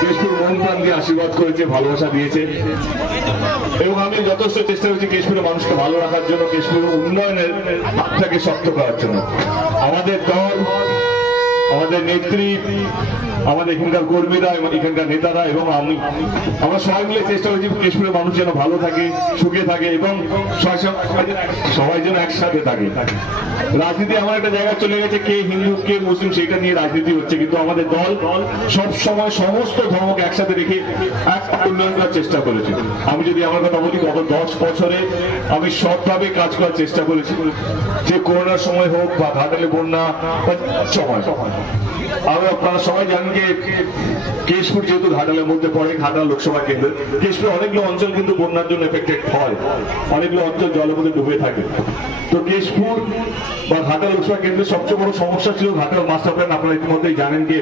কেশপুর মন প্রাণ দিয়ে আশীর্বাদ করেছে, ভালোবাসা দিয়েছে, এবং আমি যথেষ্ট চেষ্টা করেছি কেশপুরের মানুষকে ভালো রাখার জন্য, কেশপুর উন্নয়নের হাতটাকে শক্ত করার জন্য। আমাদের দল, আমাদের নেত্রী, আমাদের এখানকার কর্মীরা, এখানকার নেতারা এবং আমরা সবাই মিলে চেষ্টা করছি কেশপুরের মানুষ যেন ভালো থাকে, সুখে থাকে এবং সবাই যেন একসাথে থাকে। রাজনীতি আমার একটা জায়গা চলে গেছে, কে হিন্দু কে মুসলিম সেটা নিয়ে রাজনীতি হচ্ছে, কিন্তু আমাদের দল সব সময় সমস্ত ধর্মকে একসাথে রেখে এক উন্নয়ন করার চেষ্টা করেছে। আমি যদি আমার কথা বলি, গত 10 বছরে আমি সৎভাবে কাজ করার চেষ্টা করেছি, যে করোনার সময় হোক বা ঘাটালে বন্যা সময়। আর আপনারা সবাই জানেন যে কেশপুর যেহেতু ঘাটালের মধ্যে পড়ে, ঘাটাল লোকসভা কেন্দ্র, কেশপুরের অনেকগুলো অঞ্চল কিন্তু বন্যার জন্য এফেক্টেড হয়, অনেকগুলো অঞ্চল জলের মধ্যে ডুবে থাকে। তো কেশপুর বা ঘাটাল লোকসভা কেন্দ্রের সবচেয়ে বড় সমস্যা ছিল ঘাটাল মাস্টার প্ল্যান। আপনারা ইতিমধ্যেই জানেন যে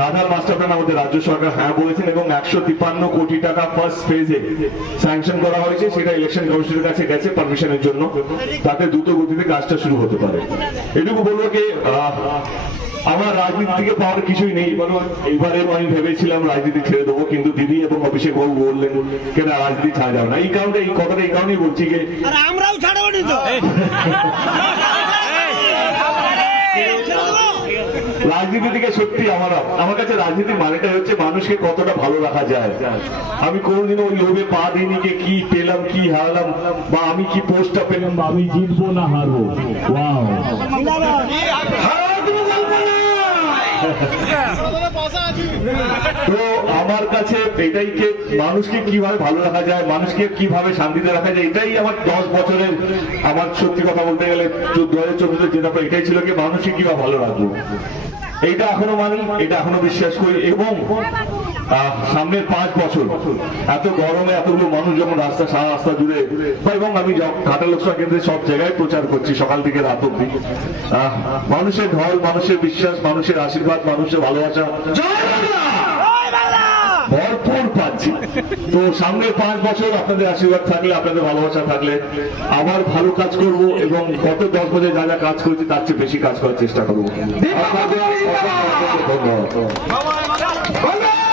ঘাটাল মাস্টার প্ল্যান আমাদের রাজ্য সরকার হ্যাঁ বলেছেন এবং 153 কোটি টাকা ফার্স্ট ফেজে স্যাংশন করা হয়েছে, সেটা ইলেকশন কমিশনের কাছে গেছে পারমিশনের জন্য, তাতে দ্রুত গতিতে কাজটা শুরু হতে পারে। এটুকু বলবো যে আমার রাজনীতি থেকে পাওয়ার কিছুই নেই। এইবারে আমি ভেবেছিলাম রাজনীতি ছেড়ে দেবো, কিন্তু দিদি এবং অভিষেক বাবু বললেন কেন রাজনীতি ছাড়া যাবে না। এই কারণে এই কথাটা এই কারণেই বলছি যে আমরাও ছাড়বো তো রাজনীতি থেকে সত্যি আমার কাছে রাজনীতির মানেটা হচ্ছে মানুষকে কতটা ভালো রাখা যায়। আমি কোনোদিনও ওই লোভে পা দিইনি যে কি পেলাম কি হারালাম, বা আমি কি পোস্টটা পেলাম, বা আমি জিতবো না হারবো। ওয়াও, তো আমার কাছে এটাই যে মানুষকে কিভাবে ভালো রাখা যায়, মানুষকে কিভাবে শান্তিতে রাখা যায়, এটাই আমার 10 বছরের আমার সত্যি কথা বলতে গেলে 2014 যেটা এটাই ছিল কি মানুষকে কিভাবে ভালো রাখবো। এইটা এখনো মানি, এটা এখনো বিশ্বাস করি। এবং সামনের 5 বছর এত গরমে এতগুলো মানুষ যখন সারা রাস্তা জুড়ে, এবং আমি ঘাটাল লোকসভা কেন্দ্রে সব জায়গায় প্রচার করছি সকাল থেকে রাত অব্দি, মানুষের ঢল, মানুষের বিশ্বাস, মানুষের আশীর্বাদ, মানুষের ভালোবাসা ভরপুর পাচ্ছি। তো সামনের 5 বছর আপনাদের আশীর্বাদ থাকলে, আপনাদের ভালোবাসা থাকলে আবার ভালো কাজ করব এবং গত 10 বছর যা যা কাজ করেছি তার চেয়ে বেশি কাজ করার চেষ্টা করবো। আপনাদের ধন্যবাদ।